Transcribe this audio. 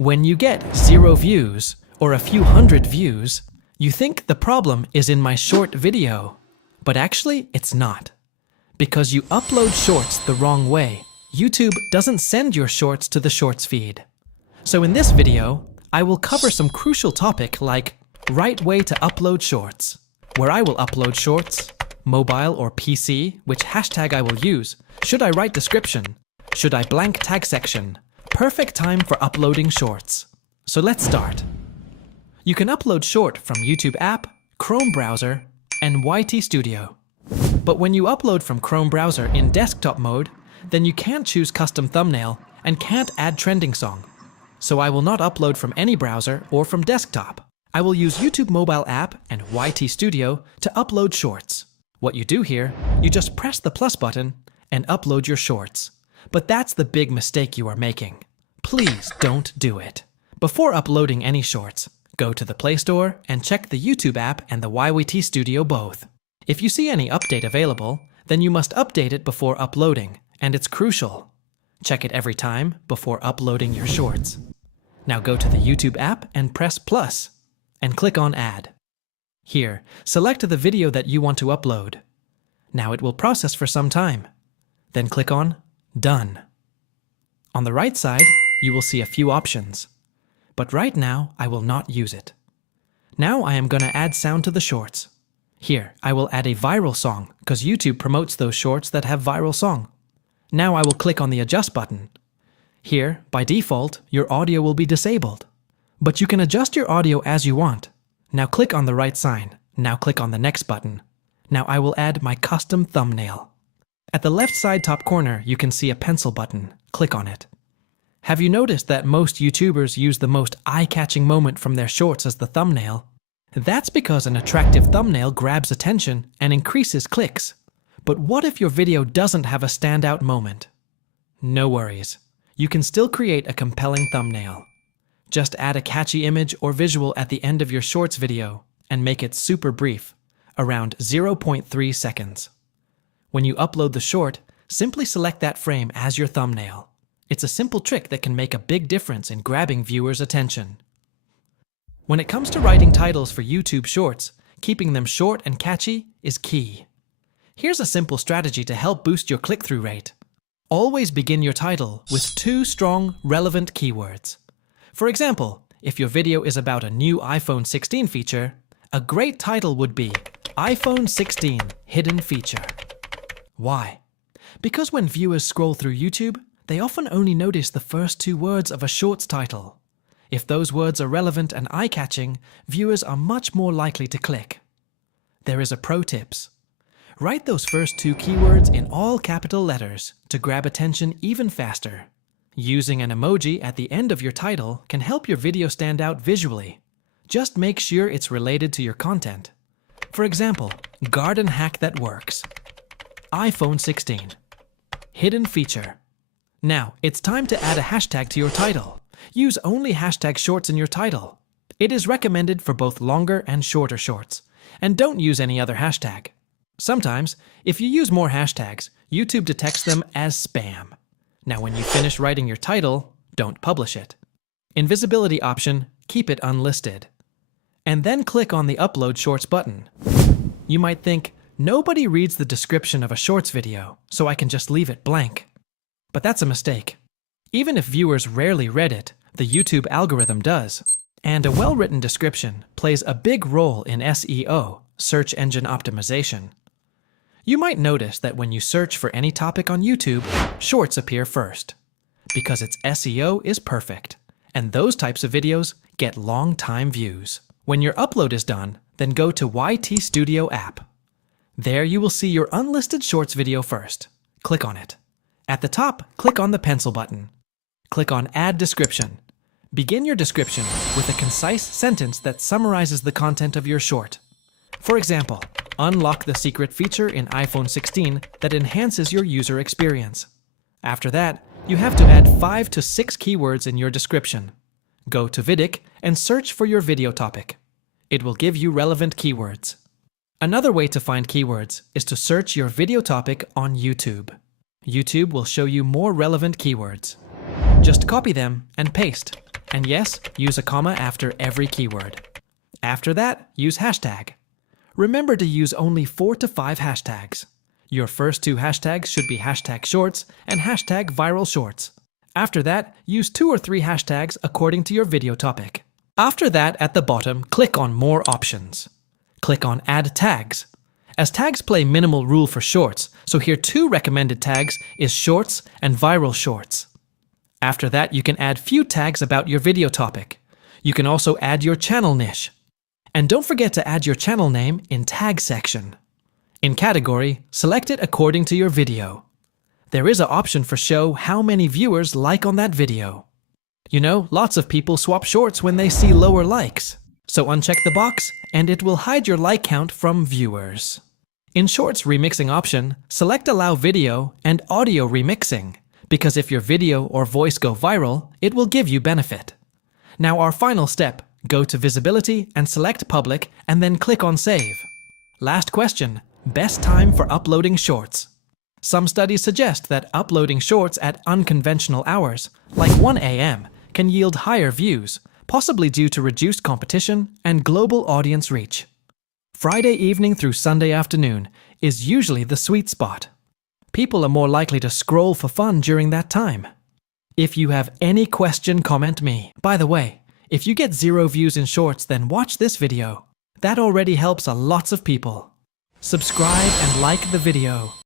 When you get 0 views or a few hundred views, you think the problem is in my short video, but actually it's not. Because you upload shorts the wrong way, YouTube doesn't send your shorts to the shorts feed. So in this video, I will cover some crucial topic like right way to upload shorts, where I will upload shorts, mobile or PC, which hashtag I will use, should I write description, should I blank tag section, perfect time for uploading shorts. So let's start. You can upload short from YouTube app, Chrome browser, and YT Studio. But when you upload from Chrome browser in desktop mode, then you can't choose custom thumbnail and can't add trending song. So I will not upload from any browser or from desktop. I will use YouTube mobile app and YT Studio to upload shorts. What you do here, you just press the plus button and upload your shorts. But that's the big mistake you are making. Please don't do it. Before uploading any shorts, go to the Play Store and check the YouTube app and the YT Studio both. If you see any update available, then you must update it before uploading, and it's crucial. Check it every time before uploading your shorts. Now go to the YouTube app and press plus, and click on Add. Here, select the video that you want to upload. Now it will process for some time. Then click on Done. On the right side, you will see a few options. But right now, I will not use it. Now I am going to add sound to the shorts. Here, I will add a viral song, because YouTube promotes those shorts that have viral song. Now I will click on the Adjust button. Here, by default, your audio will be disabled. But you can adjust your audio as you want. Now click on the right sign. Now click on the next button. Now I will add my custom thumbnail. At the left side top corner, you can see a pencil button. Click on it. Have you noticed that most YouTubers use the most eye-catching moment from their shorts as the thumbnail? That's because an attractive thumbnail grabs attention and increases clicks. But what if your video doesn't have a standout moment? No worries. You can still create a compelling thumbnail. Just add a catchy image or visual at the end of your shorts video and make it super brief, around 0.3 seconds. When you upload the short, simply select that frame as your thumbnail. It's a simple trick that can make a big difference in grabbing viewers' attention. When it comes to writing titles for YouTube Shorts, keeping them short and catchy is key. Here's a simple strategy to help boost your click-through rate. Always begin your title with 2 strong, relevant keywords. For example, if your video is about a new iPhone 16 feature, a great title would be iPhone 16 Hidden Feature. Why? Because when viewers scroll through YouTube, they often only notice the first 2 words of a shorts title. If those words are relevant and eye-catching, viewers are much more likely to click. There is a pro tips. Write those first 2 keywords in all capital letters to grab attention even faster. Using an emoji at the end of your title can help your video stand out visually. Just make sure it's related to your content. For example, garden hack that works. iPhone 16. Hidden feature. Now, it's time to add a hashtag to your title. Use only hashtag shorts in your title. It is recommended for both longer and shorter shorts. And don't use any other hashtag. Sometimes, if you use more hashtags, YouTube detects them as spam. Now when you finish writing your title, don't publish it. Invisibility option, keep it unlisted. And then click on the Upload Shorts button. You might think, nobody reads the description of a shorts video, so I can just leave it blank. But that's a mistake. Even if viewers rarely read it, the YouTube algorithm does. And a well-written description plays a big role in SEO, search engine optimization. You might notice that when you search for any topic on YouTube, shorts appear first. Because its SEO is perfect, and those types of videos get long-time views. When your upload is done, then go to YT Studio app. There you will see your unlisted shorts video first. Click on it. At the top, click on the pencil button. Click on Add Description. Begin your description with a concise sentence that summarizes the content of your short. For example, unlock the secret feature in iPhone 16 that enhances your user experience. After that, you have to add 5 to 6 keywords in your description. Go to Vidic and search for your video topic. It will give you relevant keywords. Another way to find keywords is to search your video topic on YouTube. YouTube will show you more relevant keywords. Just copy them and paste. And yes, use a comma after every keyword. After that, use hashtag. Remember to use only 4 to 5 hashtags. Your first 2 hashtags should be hashtag shorts and hashtag viral shorts. After that, use 2 or 3 hashtags according to your video topic. After that, at the bottom, click on More Options. Click on Add Tags. As tags play minimal role for shorts, so here 2 recommended tags is shorts and viral shorts. After that, you can add few tags about your video topic. You can also add your channel niche. And don't forget to add your channel name in tag section. In category, select it according to your video. There is an option for show how many viewers like on that video. You know, lots of people swap shorts when they see lower likes. So uncheck the box and it will hide your like count from viewers. In Shorts remixing option, select Allow Video and Audio Remixing, because if your video or voice go viral, it will give you benefit. Now our final step, go to Visibility and select Public and then click on Save. Last question, best time for uploading shorts. Some studies suggest that uploading shorts at unconventional hours, like 1 a.m., can yield higher views, possibly due to reduced competition and global audience reach. Friday evening through Sunday afternoon is usually the sweet spot. People are more likely to scroll for fun during that time. If you have any question, comment me. By the way, if you get 0 views in shorts, then watch this video. That already helps a lots of people. Subscribe and like the video.